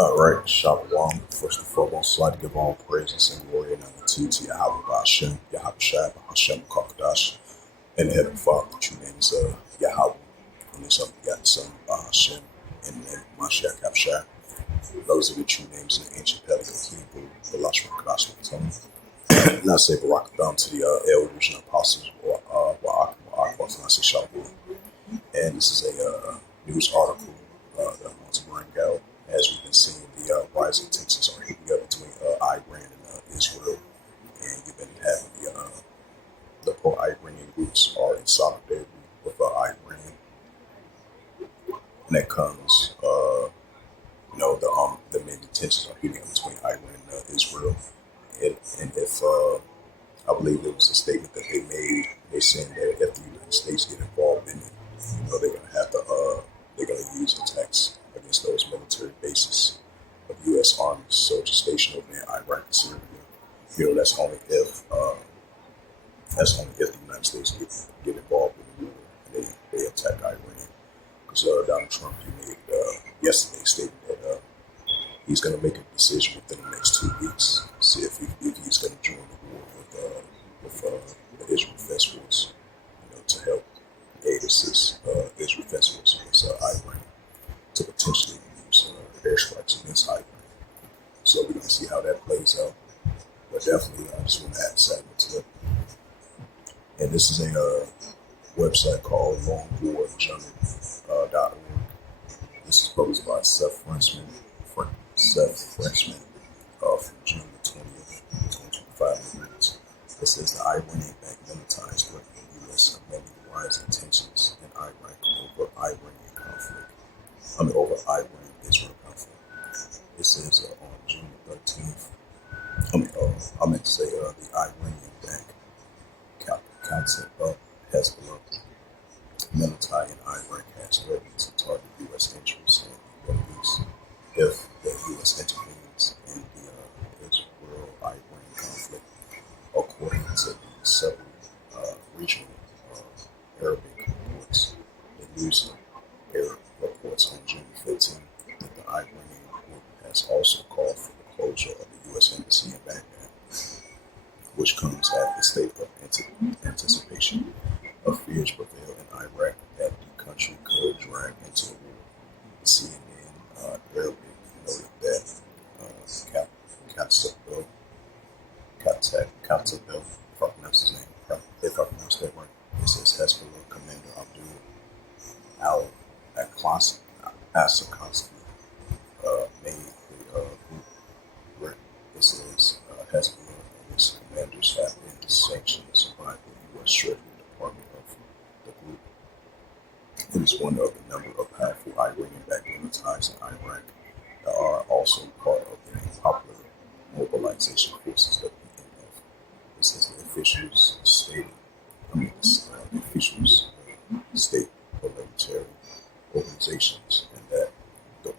All right, Shalom. First and foremost, I'd like to give all praises and glory and honor to Yahweh Bashem, Yahweh Shai, Hashem Kakadash, and the head of the Father, the true name is Yahweh, and his unbegotten Son, Hashem, and the name of Mashiach Abshai. Those are the true names in the ancient Paleo Hebrew, the Lashon Kadash tongue. And I say Barak Adam to the elders and apostles, or and I say Shalom. And this is a news article that I want to bring out. As we've been seeing, the rising tensions are heating up between Iran and Israel, and you've been having the pro-Iranian groups are in solidarity with Iran, and that comes, the main tensions are heating up between Iran and Israel, and if I believe there was a statement that they made, they saying that if the United States get involved in it, they're gonna have to they're gonna use attacks against those military bases of U.S. Army soldiers stationed over in Iraq and Syria. That's only if the United States get involved in the war and they attack Iran. Because Donald Trump, he made yesterday stated that he's going to make a decision within the next 2 weeks, see if he's going to join the war with the Israel Defense Force, to help aid assist Israel Defense Force against Iran, to potentially use airstrikes against Iran. So we're going to see how that plays out. But definitely, I just want to add a segment to it. And this is a website called longwarjournal.org. This is published by Seth Frenchman from June the 20th, 2025. It says the Iranian-backed militias threaten the U.S. amending rising tensions in Iraq over Iran-Israel conflict. It says on June the 13th, the Iranian-backed Hezbollah military in Iraq has threatened to target U.S. interests in the Middle East if the U.S. intervenes in the Israel-Iran conflict, according to the several regional Arabic reports. The news Arab reports on June 15th that the Iranian group has also called for the closure of the U.S. embassy in Baghdad, which comes at the state of anticipation of fears prevail in Iraq that the country could drag into a war. The CNN Arabic noted that Katabel, if I pronounce his name, if I pronounce that right, it says Hezbollah Commander Abdul Al-Asakowski made the group. It says Hezbollah and its commanders have been sanctions by the U.S. Treasury Department of the group. It is one of a number of powerful Iranian-backed militias in Iraq that are also part of the popular mobilization forces of the EMF. This is the officials state military organizations, and that the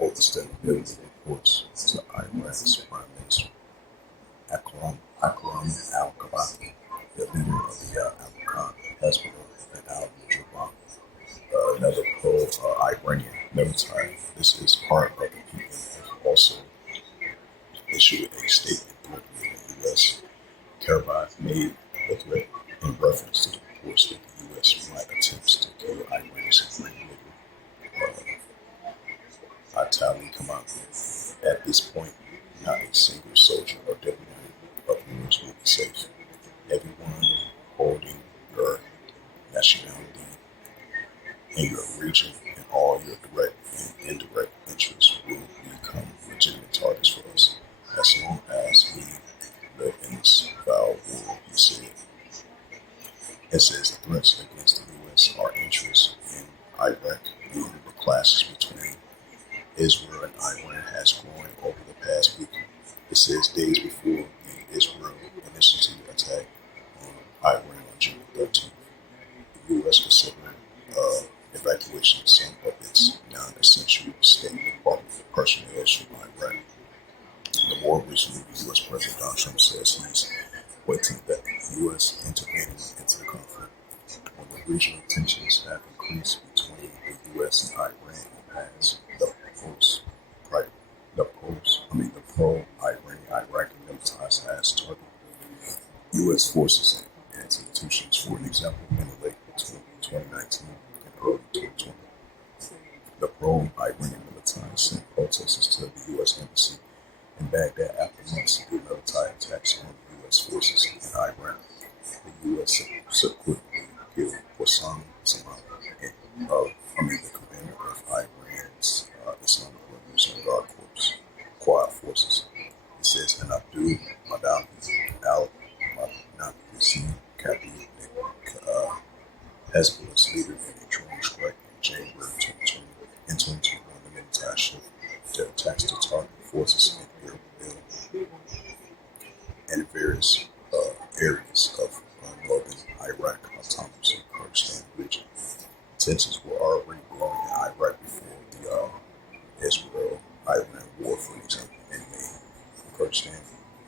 overstandability reports to Iraq's Prime Minister Akram al-Kabathi, the leader of the Al-Qaeda, Hezbollah, and al-Mujahideen, another pro-Iranian military. This is part of the PMF, also issued a statement threatening the U.S. Karabakh made a threat in reference to the reports that the U.S. might attempts to kill Iran's supreme leader, Ayatollah Khamenei. At this point, not a single soldier or diplomat of yours will be safe. Everyone holding your nationality in your region and all your direct and indirect interests will become legitimate targets for us as long as we live in this foul world, he said. It says the threats against the U.S. are interests in Iraq, and the clashes between Israel and Iran has grown over the past week. It says days before the Israel initiated attack on Iran on June 13th, the U.S. considered evacuation of some of its non-essential State Department personnel from Iraq. The more recently, the U.S. President Donald Trump says he's waiting that the U.S. intervening into the conflict. When the regional tensions have increased between the U.S. and Iran in the past, the most pro-Iranian Iraqi militias has targeted U.S. forces and institutions. For an example, in the late 2019 and early 2020, the pro-Iranian militias sent protesters to the U.S. Embassy in Baghdad after months of military attacks on U.S. forces in Iran. The U.S. subsequently killed Qassem Soleimani, the commander of Iran's Islamic Revolutionary Guard Corps, Quad Forces. It says, and Abdul Madam al-Naqisi Khabib, Hezbollah's leader, in a drone strike in January 2020. In 2021, the military shift their attacks to target forces in Erbil and various areas of northern Iraq autonomous Kurdistan region. Tensions were already growing in Iraq before the Israel-Iran war, for example, in May. The Kurdistan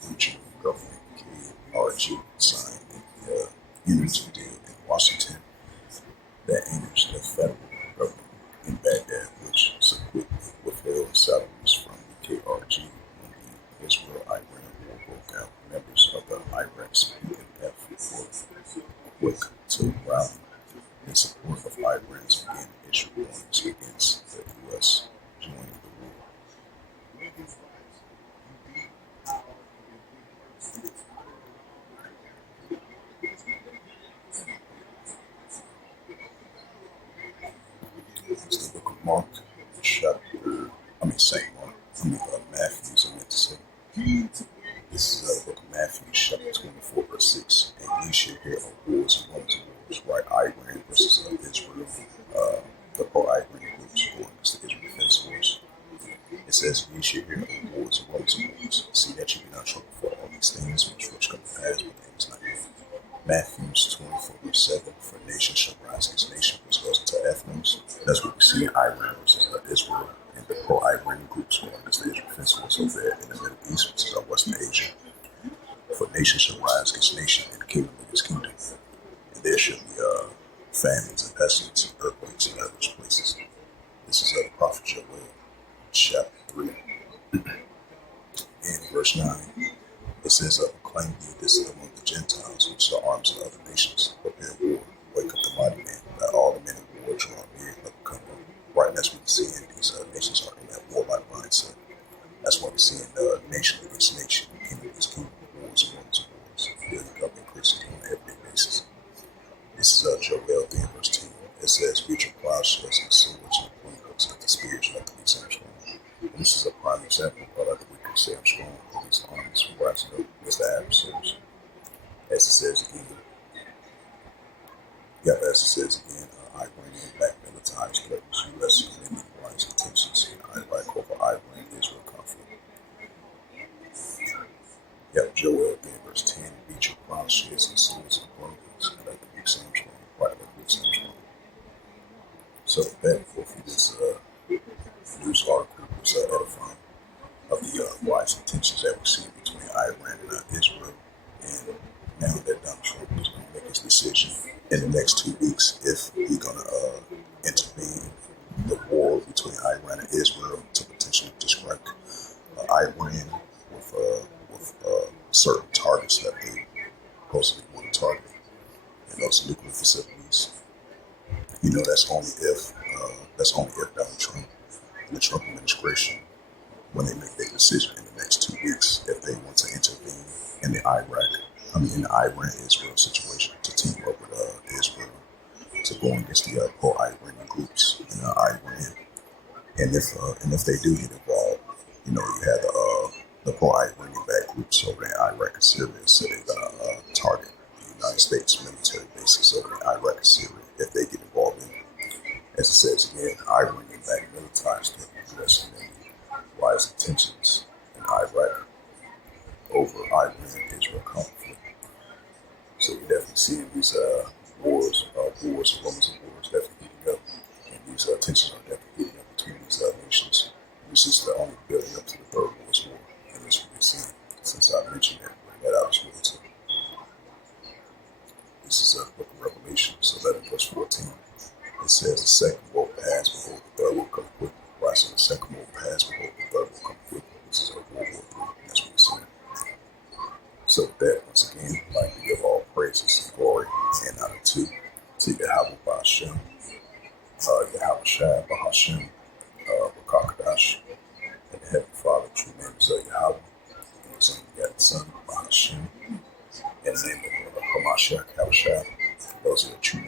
regional government, KRG, signed an unity deal in Washington that enters the federal government in Baghdad, which subsequently withheld salaries from the KRG when the Israel-Iran war broke out. Members of the Iraq's PNF were quick to rally in support of Iran's beginning to issue warnings against the U.S. joining the war. It's the book of Mark, St. Mark, Matthew, I meant to say. This is the book of Matthew, chapter 24, verse 6. And ye shall hear of wars and rumors of wars, right? Iran versus Israel, the pro-Iranian groups going against the Israel Defense Force. It says, ye shall hear of wars and rumors of wars. See that you be not troubled for all these things which come to pass, but things not yet. Matthew 24, verse 7. For nation shall rise against nation, which goes into ethnos. That's what we see in Iran versus Israel. And the pro-Iranian groups going against the Israel Defense Force over there in the Middle East, which is Western Asia. For nation shall rise against nation, and kingdom against kingdom. And there shall be famines and pestilence and earthquakes in various places. This is the prophet Joel, chapter 3. In verse 9, it says, proclaim ye this among the Gentiles, which are the arms of other nations. Prepare war, wake up the mighty man, that all the men of war draw near, let them come up. Right, that's what we see in these nations are in that warlike mindset. That's why we're seeing nation against nation, kingdom against kingdom, wars and wars and wars, building up, increasing on an everyday basis. This is Joel 3, verse 10. It says, beat your plowshares and swords and point hooks at the spears like the weak and strong. And this is a prime example of the weak and say I'm strong, and these armies rising up against the adversaries. As it says again, Iranian-backed militarized threatens U.S. and Indian wise intentions in Iraq over Iran-Israel conflict. Joel 3, verse 10, beat your plowshares and swords and bronze, and let the weak say I'm strong, right, let the weak say I'm strong. So that for this news article was edifying of the wise intentions that we see between Iran and Israel. And now that Donald Trump is going to make his decision in the next 2 weeks if he's going to intervene in the war between Iran and Israel to potentially distract Iran with certain targets that they supposedly want to target, and those nuclear facilities. That's only if Donald Trump and the Trump administration, when they make their decision in the next 2 weeks, if they want to intervene in the Iran-Israel situation to team up with Israel to go against the pro-Iranian groups in Iran. And if they do get involved, you have the pro-Iranian-backed groups over in Iraq and Syria, so they're gonna target the United States military bases over in Iraq and Syria if they get involved in it. As it says again, Iranian-backed militarized threat U.S. and India rise tensions in Iraq over Iran-Israel conflict. So we're definitely seeing these wars and rumors of wars definitely heating up, and these tensions are definitely heating up between these nations. This is the only building up to the Third World War, and this will be seen since I mentioned that, bring that out as well too. This is the book of Revelation, 11 verse 14. It says, the second will pass, behold, the third will come quickly. Right, so the second will pass, behold, the third will come quickly. consequences of World War III. That's what we're saying. So with that, once again, I'd like to give all praises and glory and honor to Yahweh Ba'Shem, Yahweh Shai Ba'Hashem, Rakakadash, and the Heavenly Father, true name is Yahweh, and His only begotten Son, Ba'Hashem, in the name of Hamashiach, Yahweh Shai. Those are the true